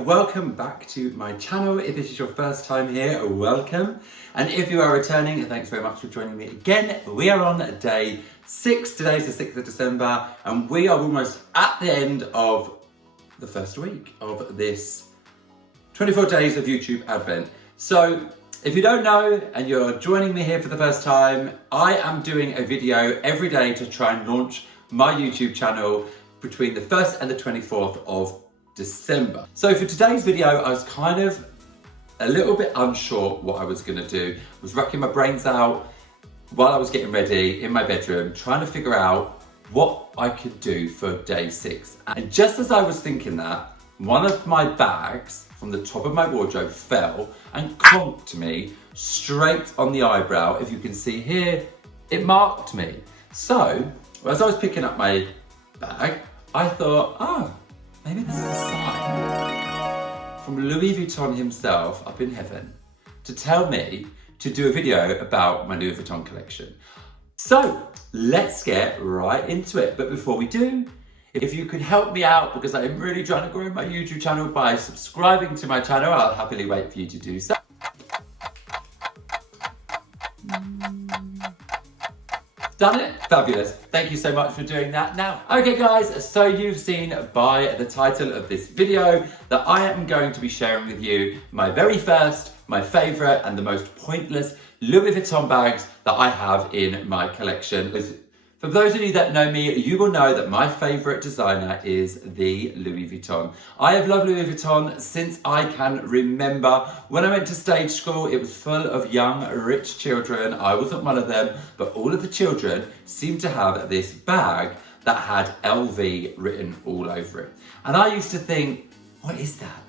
welcome back to my channel. If this is your first time here, welcome. And if you are returning, thanks very much for joining me again. We are on day 6, today's the 6th of December, and we are almost at the end of the first week of this 24 days of YouTube Advent. So, if you don't know and you're joining me here for the first time, I am doing a video every day to try and launch my YouTube channel between the 1st and the 24th of December. So for today's video, I was kind of a little bit unsure what I was gonna do. I was racking my brains out while I was getting ready in my bedroom, trying to figure out what I could do for day 6. And just as I was thinking that, one of my bags from the top of my wardrobe fell and conked me straight on the eyebrow. If you can see here, it marked me. So, as I was picking up my bag, I thought, oh, maybe this is a sign from Louis Vuitton himself up in heaven to tell me to do a video about my Louis Vuitton collection. So let's get right into it. But before we do, if you could help me out, because I'm really trying to grow my YouTube channel by subscribing to my channel, I'll happily wait for you to do so. Done it? Fabulous. Thank you so much for doing that. Now, okay guys, so you've seen by the title of this video that I am going to be sharing with you my very first, my favourite and the most pointless Louis Vuitton bags that I have in my collection. For those of you that know me, you will know that my favourite designer is the Louis Vuitton. I have loved Louis Vuitton since I can remember. When I went to stage school, it was full of young, rich children. I wasn't one of them, but all of the children seemed to have this bag that had LV written all over it. And I used to think, what is that?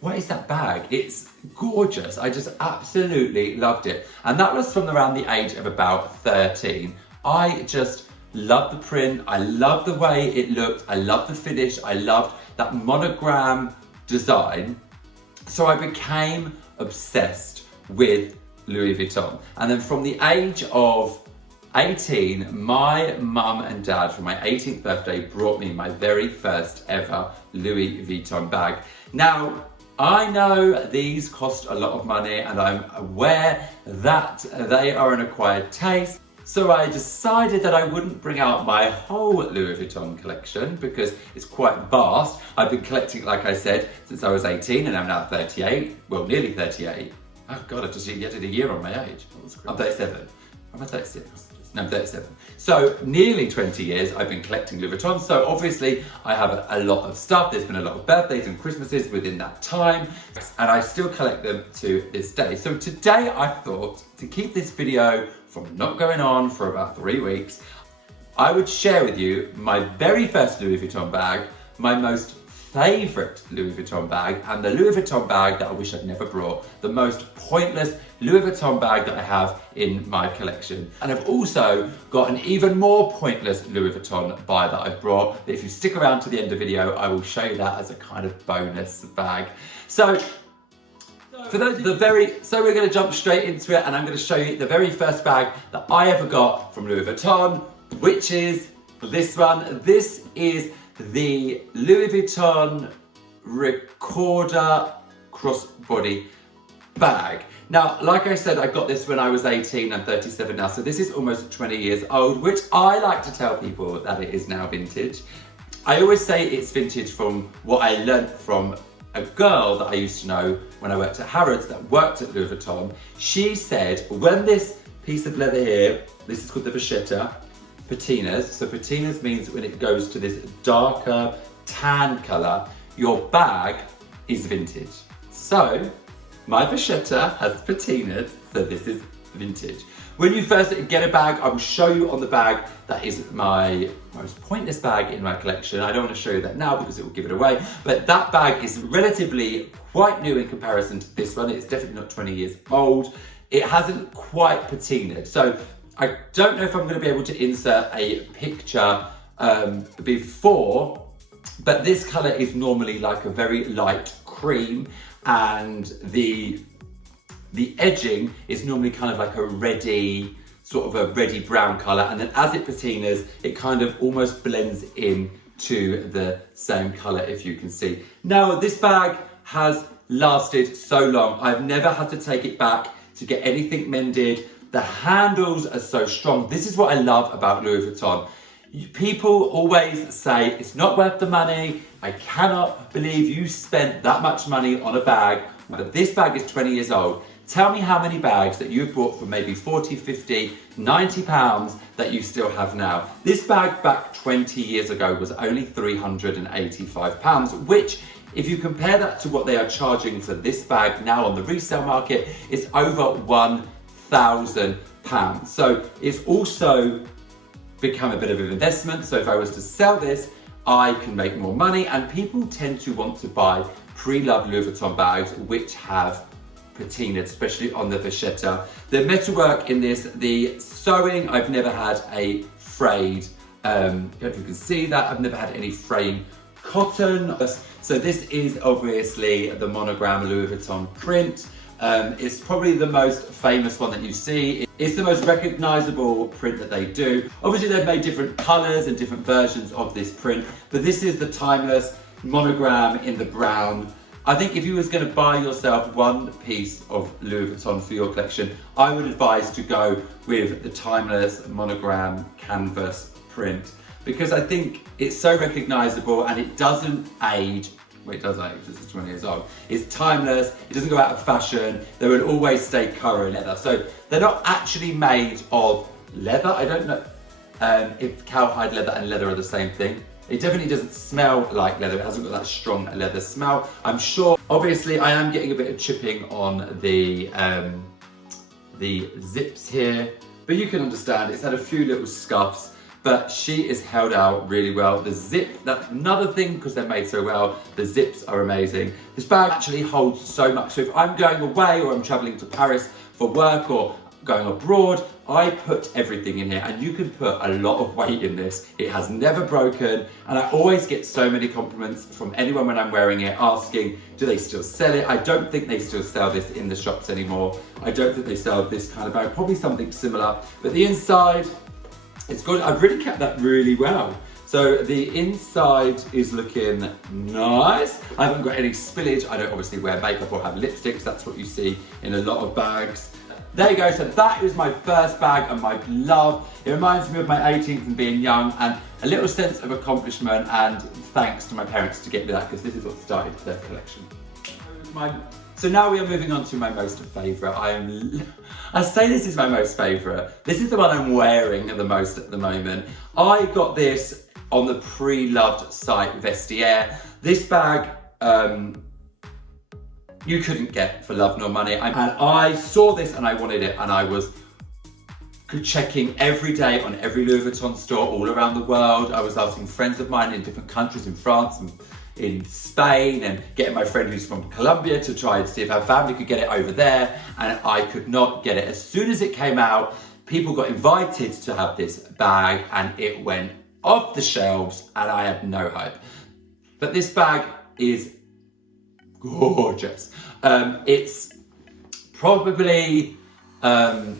What is that bag? It's gorgeous. I just absolutely loved it. And that was from around the age of about 13. I just loved the print, I loved the way it looked, I loved the finish, I loved that monogram design. So I became obsessed with Louis Vuitton. And then from the age of 18, my mum and dad for my 18th birthday brought me my very first ever Louis Vuitton bag. Now, I know these cost a lot of money and I'm aware that they are an acquired taste. So I decided that I wouldn't bring out my whole Louis Vuitton collection because it's quite vast. I've been collecting, like I said, since I was 18 and I'm now 38. Well, nearly 38. Oh God, I just added a year on my age. I'm 37. Am I 36? No, I'm 37. So nearly 20 years I've been collecting Louis Vuitton. So obviously I have a lot of stuff. There's been a lot of birthdays and Christmases within that time. And I still collect them to this day. So today I thought to keep this video from not going on for about 3 weeks, I would share with you my very first Louis Vuitton bag, my most favourite Louis Vuitton bag, and the Louis Vuitton bag that I wish I'd never brought, the most pointless Louis Vuitton bag that I have in my collection. And I've also got an even more pointless Louis Vuitton bag that I've brought, that if you stick around to the end of the video, I will show you that as a kind of bonus bag. So, for those so we're going to jump straight into it and I'm going to show you the very first bag that I ever got from Louis Vuitton, which is this one. This is the Louis Vuitton Recorder Crossbody bag. Now, like I said, I got this when I was 18, I'm 37 now, so this is almost 20 years old, which I like to tell people that it is now vintage. I always say it's vintage from what I learnt from a girl that I used to know when I worked at Harrods that worked at Louis Vuitton. She said, when this piece of leather here, this is called the vachetta, patinas. So patinas means when it goes to this darker tan colour, your bag is vintage. So my vachetta has patinas, so this is vintage. When you first get a bag, I will show you on the bag that is my most pointless bag in my collection. I don't want to show you that now because it will give it away, but that bag is relatively quite new in comparison to this one. It's definitely not 20 years old. It hasn't quite patinaed. So I don't know if I'm going to be able to insert a picture before, but this colour is normally like a very light cream and the edging is normally kind of like a reddy, sort of a reddy brown colour, and then as it patinas, it kind of almost blends in to the same colour, if you can see. Now, this bag has lasted so long. I've never had to take it back to get anything mended. The handles are so strong. This is what I love about Louis Vuitton. People always say it's not worth the money. I cannot believe you spent that much money on a bag, but this bag is 20 years old. Tell me how many bags that you've bought for maybe 40, 50, 90 pounds that you still have now. This bag back 20 years ago was only 385 pounds, which if you compare that to what they are charging for this bag now on the resale market, it's over £1,000. So it's also become a bit of an investment. So if I was to sell this, I can make more money, and people tend to want to buy pre-loved Louis Vuitton bags which have patina, especially on the vachetta. The metalwork in this, the sewing, I've never had a frayed, if you can see that, I've never had any fraying cotton. So this is obviously the Monogram Louis Vuitton print. It's probably the most famous one that you see. It's the most recognizable print that they do. Obviously they've made different colors and different versions of this print, but this is the timeless Monogram in the brown. I think if you was going to buy yourself one piece of Louis Vuitton for your collection, I would advise to go with the timeless Monogram canvas print, because I think it's so recognizable and it doesn't age. Well, it does age, this is 20 years old. It's timeless, it doesn't go out of fashion, they will always stay current leather. So they're not actually made of leather. I don't know if cowhide leather and leather are the same thing. It definitely doesn't smell like leather. It hasn't got that strong leather smell, I'm sure. Obviously, I am getting a bit of chipping on the zips here, but you can understand it's had a few little scuffs, but she is held out really well. The zip, that's another thing, because they're made so well, the zips are amazing. This bag actually holds so much. So if I'm going away or I'm traveling to Paris for work or going abroad, I put everything in here, and you can put a lot of weight in this. It has never broken, and I always get so many compliments from anyone when I'm wearing it asking, do they still sell it? I don't think they still sell this in the shops anymore. I don't think they sell this kind of bag, probably something similar, but the inside, it's good. I've really kept that really well. So the inside is looking nice. I haven't got any spillage. I don't obviously wear makeup or have lipsticks. That's what you see in a lot of bags. There you go, so that is my first bag and my love. It reminds me of my 18th and being young, and a little sense of accomplishment, and thanks to my parents to get me that, because this is what started their collection. So now we are moving on to my most favourite. I say this is my most favourite. This is the one I'm wearing the most at the moment. I got this on the pre-loved site Vestiaire. This bag, you couldn't get for love nor money. And I saw this and I wanted it, and I was checking every day on every Louis Vuitton store all around the world. I was asking friends of mine in different countries, in France and in Spain, and getting my friend who's from Colombia to try and see if our family could get it over there, and I could not get it. As soon as it came out, people got invited to have this bag and it went off the shelves, and I had no hope. But this bag is gorgeous. It's probably the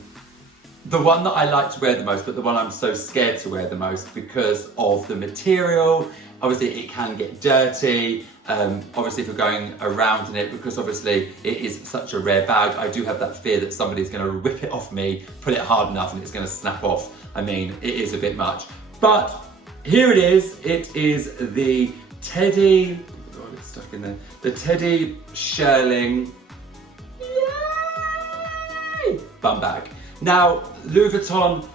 one that I like to wear the most, but the one I'm so scared to wear the most because of the material. Obviously it can get dirty, obviously if you're going around in it, because obviously it is such a rare bag. I do have that fear that somebody's going to rip it off me, put it hard enough, and it's going to snap off. I mean, it is a bit much. But here it is. It is the Teddy, oh, it's stuck in there. The Teddy Shearling, yay, bum bag. Now, Louis Vuitton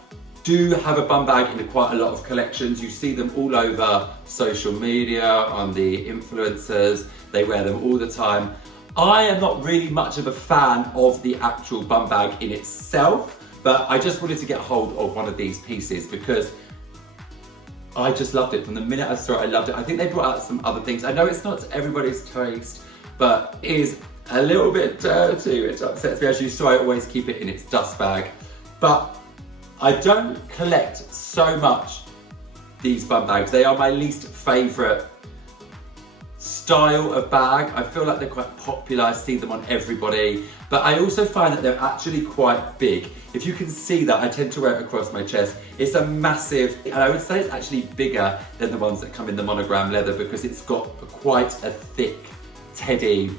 do have a bum bag in quite a lot of collections. You see them all over social media, on the influencers. They wear them all the time. I am not really much of a fan of the actual bum bag in itself, but I just wanted to get hold of one of these pieces because I just loved it. From the minute I saw it, I loved it. I think they brought out some other things. I know it's not everybody's taste, but it is a little bit dirty, which upsets me. As you saw, I always keep it in its dust bag. But I don't collect so much these bum bags. They are my least favourite style of bag. I feel like they're quite popular. I see them on everybody. But I also find that they're actually quite big. If you can see that, I tend to wear it across my chest. It's a massive, and I would say it's actually bigger than the ones that come in the Monogram leather because it's got quite a thick Teddy,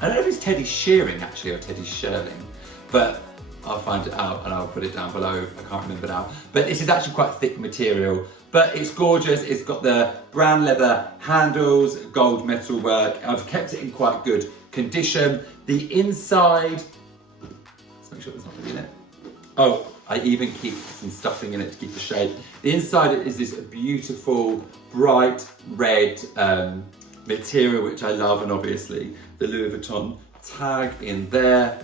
I don't know if it's Teddy Shearing actually or Teddy Shearling, but I'll find it out and I'll put it down below. I can't remember now. But this is actually quite thick material, but it's gorgeous. It's got the brown leather handles, gold metal work. I've kept it in quite good condition. The inside, let's make sure there's nothing in it. Oh, I even keep some stuffing in it to keep the shape. The inside is this beautiful, bright red material, which I love, and obviously the Louis Vuitton tag in there.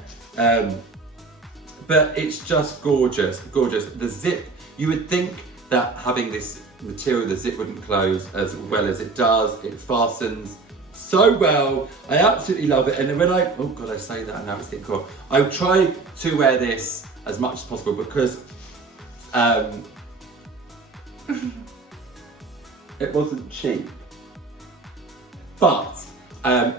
But it's just gorgeous, gorgeous. The zip, you would think that having this material, the zip wouldn't close as well as it does. It fastens so well. I absolutely love it. And then when oh God, I say that and now it's getting cool. I try to wear this as much as possible because it wasn't cheap, but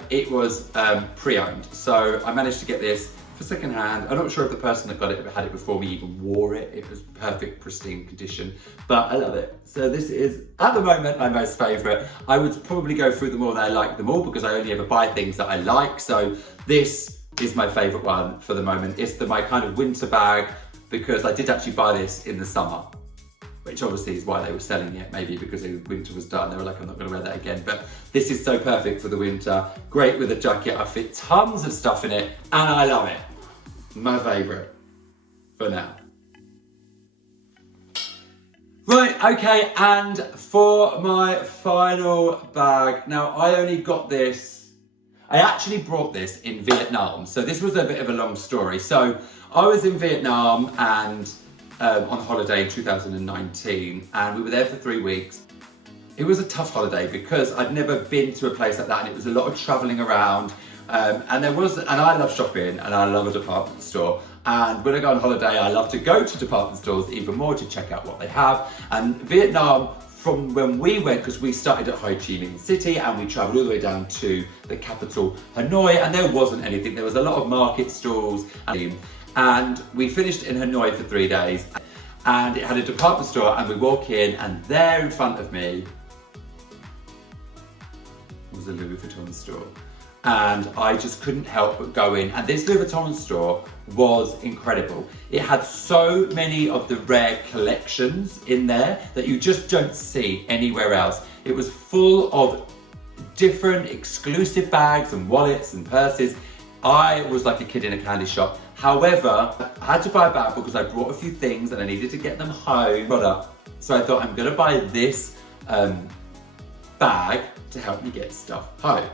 it was pre-owned. So I managed to get this for second hand. I'm not sure if the person that got it had it before me even wore it. It was perfect, pristine condition, but I love it. So this is, at the moment, my most favourite. I would probably go through them all and I like them all because I only ever buy things that I like. So this is my favourite one for the moment. It's my kind of winter bag because I did actually buy this in the summer, which obviously is why they were selling it, maybe because the winter was done. They were like, I'm not gonna wear that again. But this is so perfect for the winter. Great with a jacket. I fit tons of stuff in it and I love it. My favourite for now. Right, okay, and for my final bag. Now, I only got this, I actually brought this in Vietnam. So this was a bit of a long story. So I was in Vietnam and on holiday in 2019, and we were there for 3 weeks. It was a tough holiday because I'd never been to a place like that, and it was a lot of traveling around. And I love shopping and I love a department store. And when I go on holiday, I love to go to department stores even more to check out what they have. And Vietnam, from when we went, because we started at Ho Chi Minh City and we traveled all the way down to the capital, Hanoi, and there wasn't anything. There was a lot of market stalls. And we finished in Hanoi for 3 days, and it had a department store, and we walk in and there in front of me was a Louis Vuitton store. And I just couldn't help but go in. And this Louis Vuitton store was incredible. It had so many of the rare collections in there that you just don't see anywhere else. It was full of different exclusive bags and wallets and purses. I was like a kid in a candy shop. However, I had to buy a bag because I brought a few things and I needed to get them home. So I thought I'm gonna buy this bag to help me get stuff home.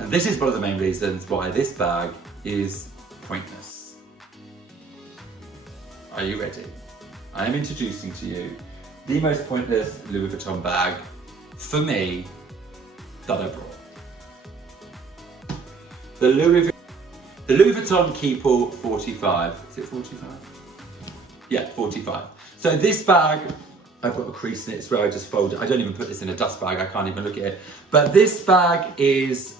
And this is one of the main reasons why this bag is pointless. Are you ready? I am introducing to you the most pointless Louis Vuitton bag, for me, that I brought. The Louis Vuitton Keepall 45. Is it 45? Yeah, 45. So this bag, I've got a crease in it, it's where I just fold it. I don't even put this in a dust bag, I can't even look at it. But this bag is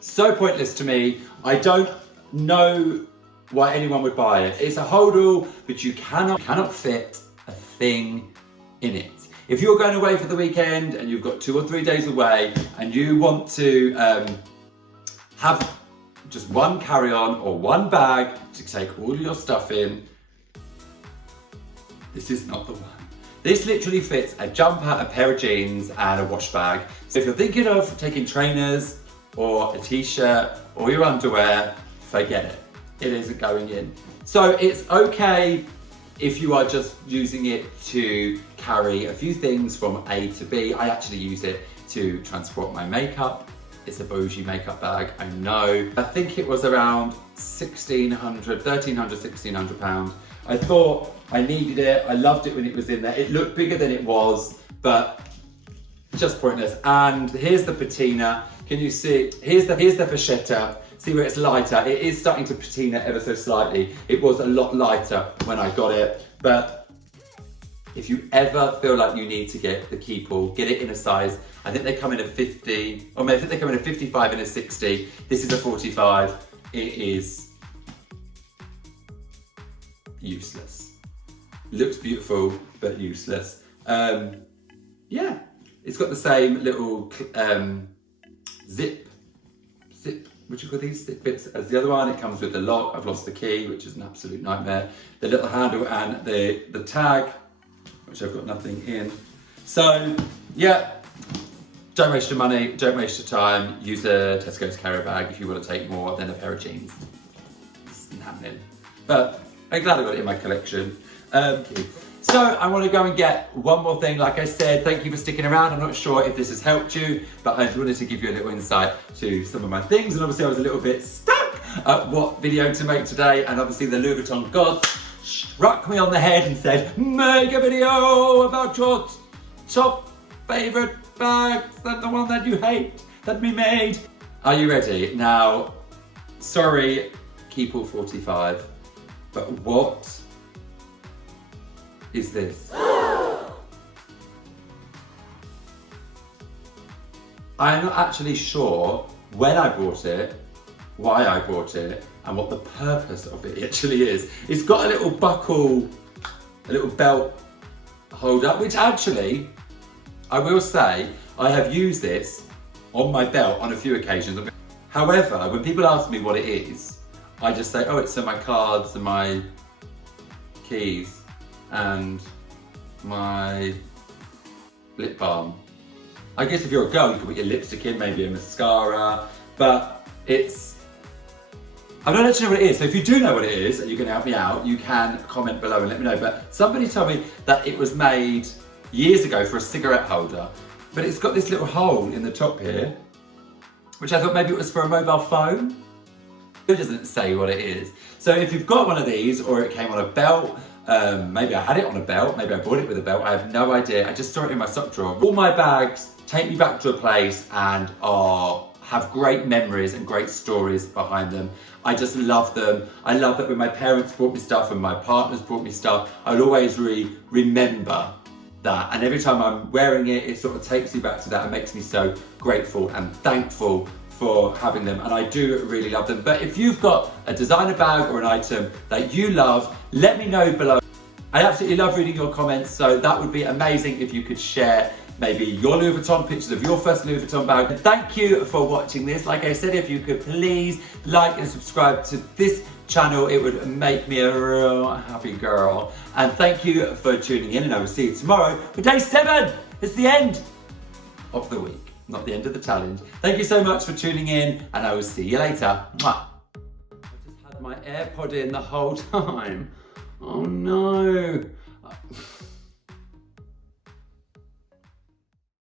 so pointless to me. I don't know why anyone would buy it. It's a hold-all, but you cannot fit a thing in it. If you're going away for the weekend and you've got 2 or 3 days away and you want to have just one carry-on or one bag to take all your stuff in, this is not the one. This literally fits a jumper, a pair of jeans, and a wash bag. So if you're thinking of taking trainers or a t-shirt or your underwear, forget it. It isn't going in. So it's okay if you are just using it to carry a few things from A to B. I actually use it to transport my makeup. It's a bougie makeup bag, I know. I think it was around £1,600 I thought I needed it. I loved it when it was in there. It looked bigger than it was, but just pointless. And here's the patina. Can you see? Here's the fascetta. See where it's lighter? It is starting to patina ever so slightly. It was a lot lighter when I got it, but if you ever feel like you need to get the Keepall, get it in a size. I think they come in a 50, or I think they come in a 55 and a 60. This is a 45. It is useless. Looks beautiful, but useless. yeah, it's got the same little zip, what do you call these zip bits as the other one. It comes with the lock. I've lost the key, which is an absolute nightmare. The little handle and the tag, which I've got nothing in. So yeah, don't waste your money, don't waste your time. Use a Tesco's carry bag if you want to take more than a pair of jeans. It's not happening. But I'm glad I got it in my collection. So I want to go and get one more thing. Like I said, thank you for sticking around. I'm not sure if this has helped you, but I just wanted to give you a little insight to some of my things. And obviously I was a little bit stuck at what video to make today. And obviously the Louis Vuitton gods struck me on the head and said, make a video about your top favourite bags, and the one that you hate that we made. Are you ready? Now, sorry, Keepall 45, but what is this? I'm not actually sure when I bought it, why I bought it, and what the purpose of it actually is. It's got a little buckle, a little belt holder, which actually, I will say, I have used this on my belt on a few occasions. However, when people ask me what it is, I just say, oh, it's for my cards and my keys and my lip balm. I guess if you're a girl, you can put your lipstick in, maybe a mascara, but I don't actually know what it is. So if you do know what it is and you can help me out, you can comment below and let me know. But somebody told me that it was made years ago for a cigarette holder, but it's got this little hole in the top here, which I thought maybe it was for a mobile phone. It doesn't say what it is. So if you've got one of these, or it came on a belt, maybe I had it on a belt, maybe I bought it with a belt, I have no idea. I just saw it in my sock drawer. All my bags take me back to a place and have great memories and great stories behind them. I just love them. I love that when my parents bought me stuff and my partners bought me stuff, I'll always remember that. And every time I'm wearing it, it sort of takes me back to that and makes me so grateful and thankful for having them, and I do really love them. But if you've got a designer bag or an item that you love, let me know below. I absolutely love reading your comments, so that would be amazing if you could share maybe your Louis Vuitton, pictures of your first Louis Vuitton bag. And thank you for watching this. Like I said, if you could please like and subscribe to this channel, it would make me a real happy girl. And thank you for tuning in, and I will see you tomorrow for day 7. It's the end of the week. Not the end of the challenge. Thank you so much for tuning in, and I will see you later. Mwah. I just had my AirPod in the whole time. Oh no.